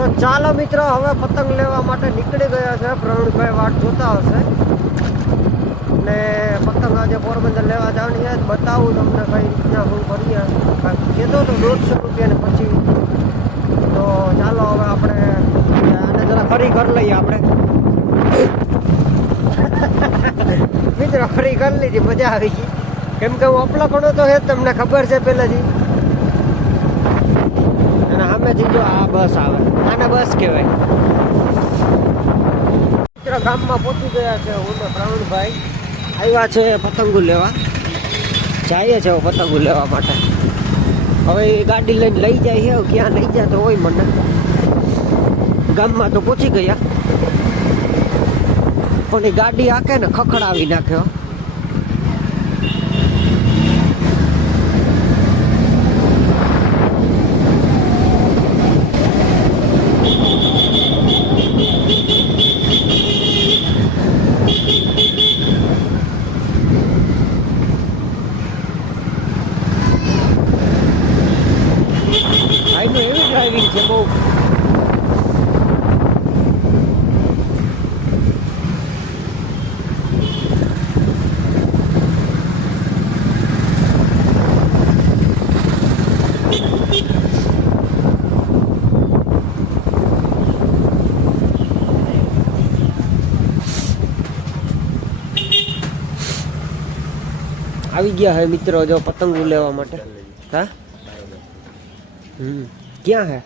તો ચાલો મિત્રો, હવે પતંગ લેવા માટે નીકળી ગયા છે. પ્રવીણભાઈ વાટ જોતા હશે ને પતંગ આજે પોરબંદર લેવા જવાની છે. બતાવું તમને કઈ રીતના હું કરીએ. કીધો તો 150 રૂપિયા ને પછી. તો ચાલો હવે આપણે આને જરા ફરી કરી લઈએ. આપણે મિત્રો ફરી કરી લીધી, મજા આવી ગઈ. કેમ કે હું અપલખણો તો હે તમને ખબર છે પહેલાથી. અને સામેથી જો આ બસ આવે, આને બસ કહેવાય. મિત્રો ગામમાં પહોંચી ગયા છે. હું ને પ્રવીણભાઈ આવ્યા છે પતંગો લેવા. જઈએ છે પતંગો લેવા માટે. હવે એ ગાડી લઈને લઈ જાય છે, ક્યાં લઈ જાય તો હોય મને. ગામમાં તો પહોંચી ગયા, પણ એ ગાડી આકે ને ખખડાવી નાખ્યો. એવી ડ્રાઇવિંગ છે બહુ. આવી ગયા હે મિત્રો જો પતંગો લેવા માટે. હા ક્યાં હે?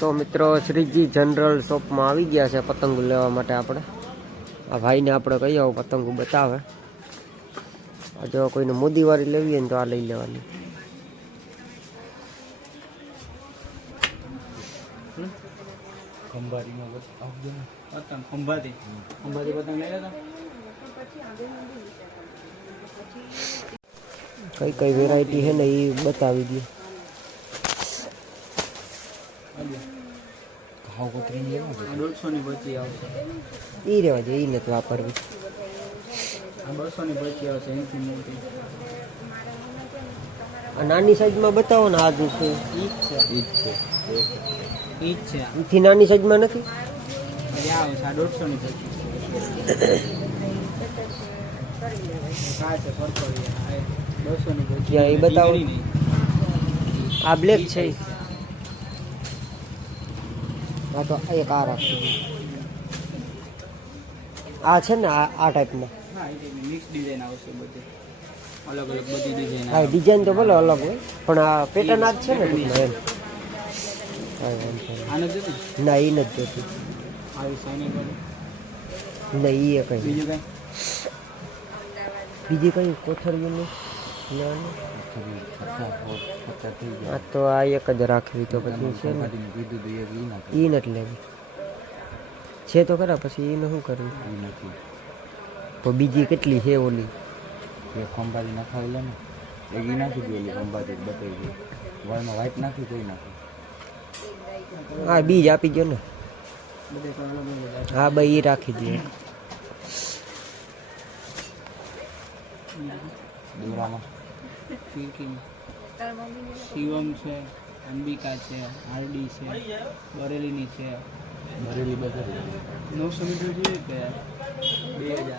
તો મિત્રો શ્રીજી જનરલ શોપમાં આવી ગયા છે પતંગો લેવા માટે. આપણે આ ભાઈને આપણે કહી આવો પતંગો બતાવે. જો કોઈને મોદીવાળી લેવી હોય ને તો આ લઈ લેવાની. કઈ કઈ વેરાયટી છે ને એ બતાવી દે. એ રેવા દે, એ નથી વાપરવી. નાની સાઈઝમાં બતાવો ને. આ જ છે, એથી નાની સાઈઝમાં નથી. ક્યાં એ બતાવો. આ બ્લેક છે. આ તો એક આ રાખી. આ છે ને આ ટાઈપમાં. હા ડિઝાઇન તો ભલે અલગ હોય પણ આ પેટર્ન આ જ છે ને ટૂંકમાં એમ. ના એ નથી જોતી. ના એ કઈ બીજી કઈ કોથળીઓની આ તો આ એક જ રાખવી. તો પછી છે ને એ નથી લેવી. છે તો ખરા, પછી એને શું કરવું? તો બીજી કેટલી છે ઓલી ખંભાતી નખાવી લે ને, એ નાખી દે. ઓલી ખંભાતી બતાવી દે. વાળમાં વ્હાઈટ નાખી તો નાખી. હા બીજ આપી ગયો ને. હા ભાઈ એ રાખી દે. દોરામાં શિવમ છે, અંબિકા છે, આરડી છે, બરેલીની છે. ભરેલી બધારી 900 મીટર જોઈએ કે 2000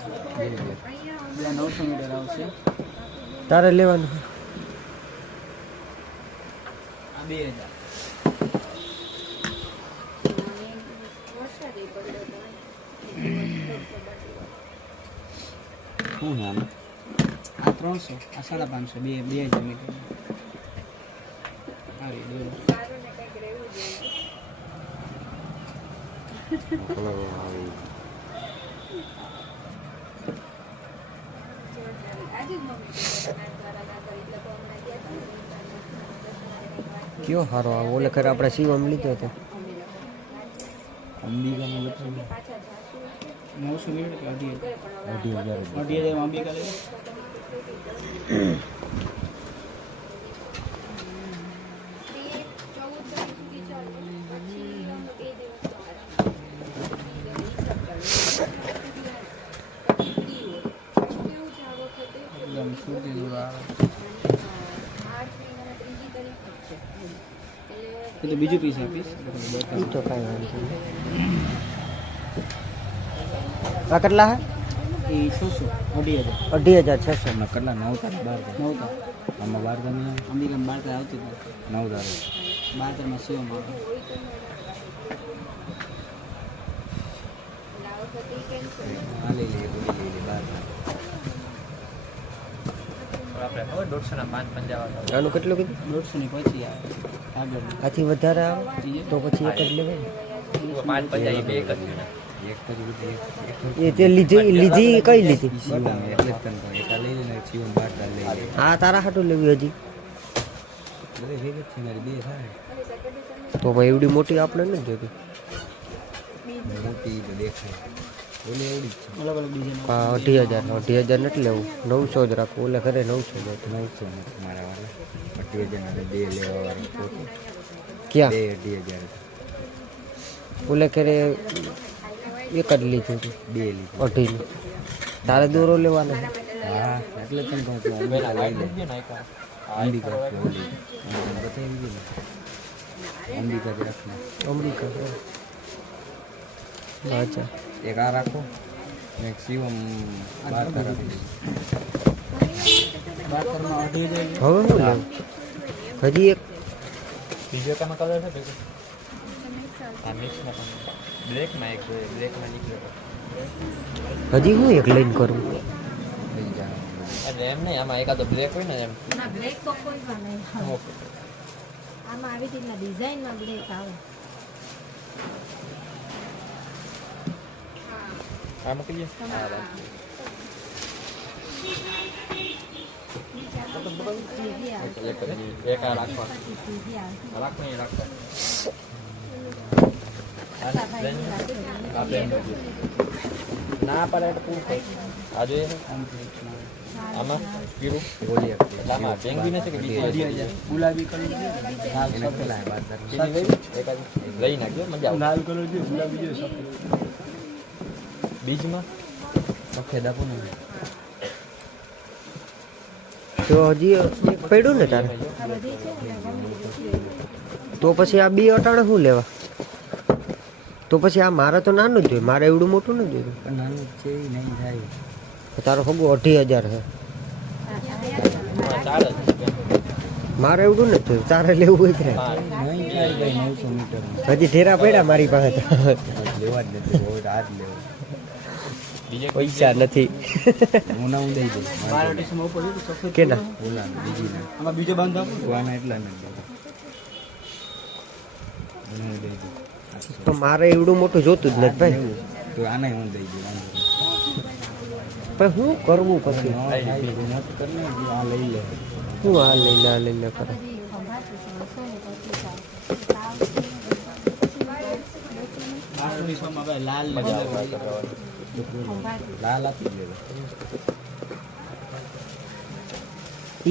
900 મીટર આવશે. તારે લેવાનું આ 2000. શું નામ? આ 300, આ 550, 2000 મીટર આવી દોરો. કયો સારો આવે? ઓલે ખરે આપણે શિવમ લીધો હતો. અંબિકામાં બતાવી 900 મીટર કે 2,000 2,000 અંબિકા લેવો. એકદમ સુરતી દોરો આવે. એ તો બીજું પીસ આપીશ એ તો કાંઈ વાંધો નહીં. આ કેટલા હે? એ 600 2,500 2,600. હમણાં કેટલા 9 તારીખ 12 તારીખ 9 તાર આમાં 12 તારીખ અંબિકામાં 12 તાર આવતી હતી 9 તારીખ 12 તારમાં સેવામાં આવે આ લઈ લઈએ ગોળી લઈ લઈએ 12 આનું કેટલું કીધું? 150 ની પછી આવે આગળ આથી વધારે આવે તો પછી એક જ લેવાય ને. એક તારીખ એ તે લીધી કઈ લીધી? એટલે જ તને કહું એક આ લઈ લઈને જીવન 12 તારીખ લઈ લઈએ આ તારા હાટું લેવી હજી? બધે ભેગી જ છે મારી બે થાય તો ભાઈ એવડી મોટી આપણે નથી જોતી. મોટી તો દેખાય ઓલે એવડી જ છે અલગ અલગ ડિઝાઇન હા 2,000 નથી લેવું, 900 જ રાખવું. ઓલે ઘરે 900 જ હતું. 900 નથી મારા વાળા 2,000 બે લેવા વાળા પોતે ક્યાં? 2,000 ઓલે ઘરે એક જ લીધું હતું, બે લીધી 2,500. તારે દોરો લેવાનો છે? હા એટલે તને કહું છું અંબિકા લઈ લે અંબિકા ઓલી બતાવી દીધી ને અંબિકા જ રાખને અમેરિકા. અચ્છા. એક આ રાખો ને એક શિવમ 12 તારીખ રાખી 12 તારમાં 2,500 હવે શું લેવું? હજી એક બીજો કનો કલર છે ભેગો આ મિક્સમાં પણ બ્લેકમાં એક બ્લેકમાં નીકળ્યો હજી હું એક લઈને કરું? લઈ જવાનું અને એમ નહીં આમાં એકાદો બ્લેક હોય ને એમ ના બ્લેક તો કોઈ પણ નહીં આવે. આમાં આવી રીતના ડિઝાઇનમાં બ્લેક આવે. આ મોકલીએ ટીવી આવે. એક આ રાખવા ટીવી આવે. રાખો નહીં રાખો ના પડે એટલે પૂરું થાય આ જોઈએ છે? આમાં પીળું ઓલી આપી એટલે આમાં પેંગ્વિન છે કે બીજી 2,000 ગુલાબી કલર છે લાલ એને સફેદ પેલા 12 તારીખ બીજી લઈ એકાદી લઈ નાખજો મજા આવે લાલ કલર છે ગુલાબી છે સફેદ બીજમાં સફેદ આપો ને તો હજી એક પડ્યું ને તારે? આ બધી છે ને ગમે તે તો પછી આ બી અટાણે શું લેવા? તો પછી આ મારે તો નાનું જ જોઈએ, મારે એવડું મોટું ન જોઈએ. પણ નાનું જ છે એ નહીં થાય તારો હગું 2,500 છે, ચાલે મારે એવડું નથી જોયું. તારે લેવું હોય ત્યારે હા નહીં થાય ભાઈ 900 મીટર હજી ઢેરા પડ્યા મારી પાસે તો. લેવા જ નથી હોય તો આ જ લેવો બીજે પૈસા નથી. હું ના હું દઈ દઉં મારા ટીશમાં ઉપર છે તો સફેદ કે ના? ઓલા બીજી ના આમાં બીજો બાંધ આપો તો આના એટલા નથી દેતા હું દઈ દઉં તો મારે એવડું મોટું જોતું જ નથી ભાઈ. એવું તો આને હું દઈ દઉં વાંધો નહીં. પણ શું કરવું પછી? ન થાય તો મત કર ને કે આ લઈ લે શું આ લઈને કરે? બધી ખંભાતી છે 200 ને 25 આવે. મારા ટીશમાં ભાઈ લાલ મજા મજા આવે ખંભાતી લાલ આપી દે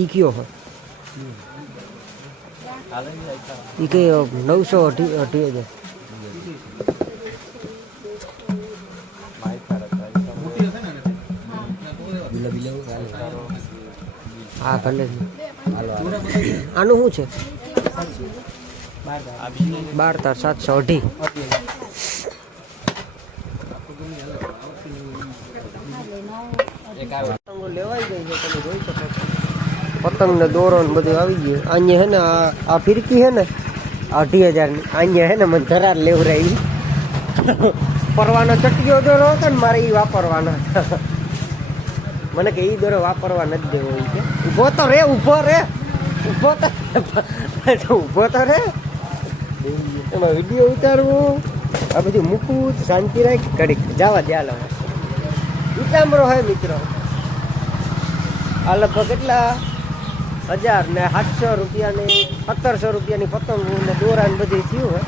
ઈ કયો હોય? હાલે નહીં આખા ઈ કઈ 900 2,000. બિલા બિલા હાલે હા ભલે જ. હાલો હાલો આનું શું છે? 12 આ બીજું 12 તાર 700 એક આવે પતંગો લેવાઈ ગઈ છે, તમે જોઈ શકો છો. પતંગ ને દોરો ને બધું આવી ગયું. અહીંયા હે ને આ ફિરકી હે ને 2,500 ની. અહીંયા હે ને મને ધરાર લેવરાઈ. પરવાનો ચટક્યો દોરો હતો ને મારે એ વાપરવાનો. મને કે એ દોરો વાપરવા નથી દેવો. ઈ કે ઊભો તો રે, ઊભો રે, ઊભો તો રે. એમાં વિડીયો ઉતારવું, આ બધું મૂકવું, શાંતિ રાખ ઘડીક જવા દે. હાલો ઉતામરો હે મિત્રો. આ લગભગ કેટલા 1,000 ને 700 રૂપિયાની 1700 રૂપિયાની પતંગ ને દોરા ને બધું થયું હે.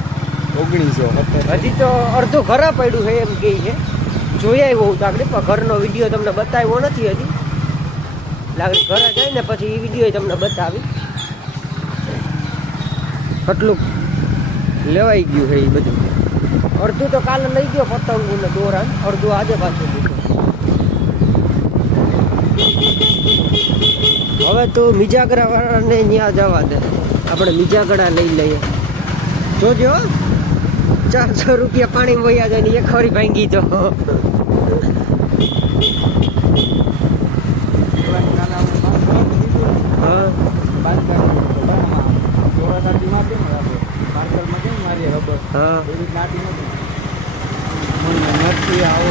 1970 હજી તો અડધું ઘરે પડ્યું છે એમ કહે છે. જોઈ આવ્યો હું તો આગળ, પણ ઘરનો વિડીયો તમને બતાવ્યો નથી હજી. લાગણી ઘરે જાય ને પછી એ વિડીયો તમને બતાવી. કેટલું લેવાઈ ગયું છે એ બધું. અડધું તો કાલે લઈ ગયો પતંગ ને દોરા, અડધું આજે પાછું લીધું. હવે તો મિજાગરા વાળાને ત્યાં જવા દે, આપણે મિજાગરા લઈ લઈએ. જોજો 400 રૂપિયા પાણી વયા જાય ને એક ખરી ભાંગી તો હા હા નથી આવો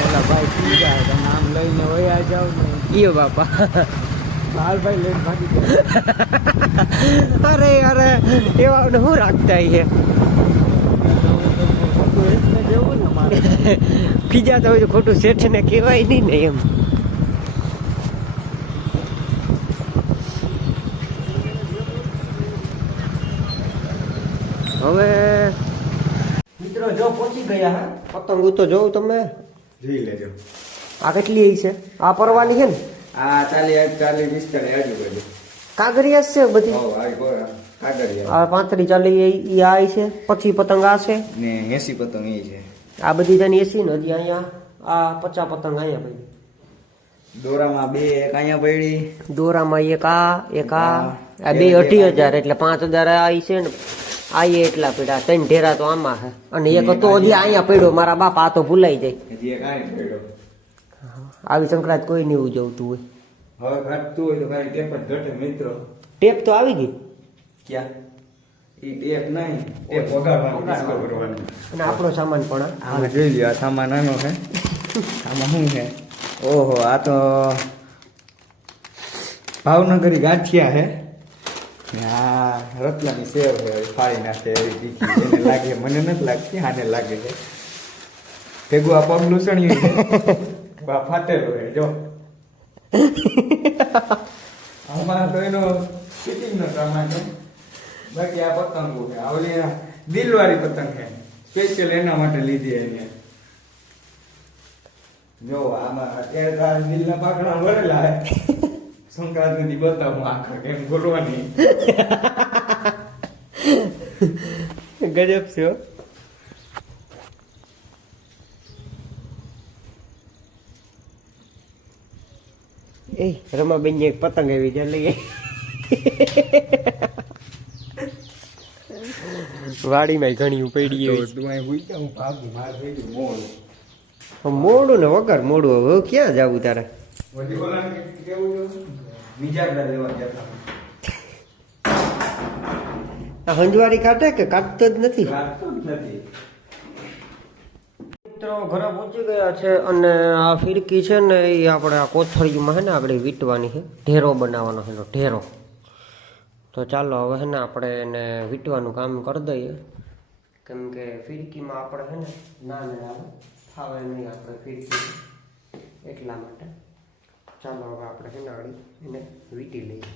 ઓલા ભાઈ પી જાય તો નામ લઈને વયા જાવ ને ઈયો બાપા ભાઈ લઈને ભાગી જાય અરે અરે એવા શું રાખતા છે જેવું ને મારે ખીજા તો ખોટું શેઠ ને કહેવાય નહીં ને એમ હવે મિત્રો જો પહોંચી ગયા હા પતંગ તો જોઉં તમે જોઈ લેજો આ કેટલી છે આ પરવાની છે ને આ 40 40 આજુબાજુ કાગરિયા છે બધી કાગળિયા આ 35 40 ઈ આ છે પછી પતંગ આ છે ને 80 પતંગ એ છે આ બધી તેની 80 ને હજી અહીંયા આ 50 પતંગ અહીંયા પડી દોરામાં બે એક અહીંયા પડી દોરામાં એક આ બે 2,500 એટલે 5,000 આ છે ને આ એટલા પડ્યા 3 ઢેરા તો આમાં છે અને એક તો હજી અહીંયા પડ્યો મારા બાપા આ તો ભૂલાઈ જાય હજી એક અહીં પડ્યો આવી સંક્રાંત કોઈ નહીં ઉજવતું હોય હવે ઘટતું હોય તો ખાલી ટેપ જ ઘટે મિત્રો ટેપ તો આવી ગઈ ક્યાં ઈ ટેપ નહીં ટેપ વગાડવાની ડિસ્કો કરવાની અને આપણો સામાન પણ આમાં જોઈ લ્યો આ સામાન નાનો છે આમાં શું છે ઓહો આ તો ભાવનગરી ગાંઠિયા છે ને આ રતલાની સેવ છે ફાળી નાખે એવી તીખી એને લાગે મને નથી લાગતી આને લાગે છે ભેગું આ પગ લૂસણ્યું છે બા ફાટેલું છે જો આમાં તો એનો ફિટિંગનો સામાન છે બાકી આ પતંગો છે આ ઓલી દિલવાળી પતંગ છે સ્પેશિયલ એના માટે લીધી એને જો આમાં અત્યારે તો આ દિલના પાકડા ભરેલા છે સંક્રાંતિ બતાવું આખા કેમ બોલવાની ગજબ છે હો. એ રમાબેન એક પતંગ આવી જાય લઈ વાડીમાં ઘણી પડી તું અહીં હુઈ જા, હું ભાગું મારે થઈ ગયું મોડું મોડું ને વગર મોડું હવે ક્યાં જવું તારે વળી ઓલાને કેવું જો બીજા લેવા ગયા આ હંજવારી કાઢે કે કાઢતો જ નથી લાગતો જ નથી મિત્રો ઘરે પહોંચી ગયા છે અને આ ફિરકી છે ને એ આપણે આ કોથળીમાં છે ને આપણે વીંટવાની છે ઢેરો બનાવવાનો છે એનો ઢેરો તો ચાલો હવે છે ને આપણે એને વીંટવાનું કામ કરી દઈએ કેમ કે ફિરકીમાં આપણે છે ને ના આવે ફાવે નહીં આપણે ફિરકી એટલા માટે ચાલો હવે આપણે છે ને આડી એને વીંટી લઈએ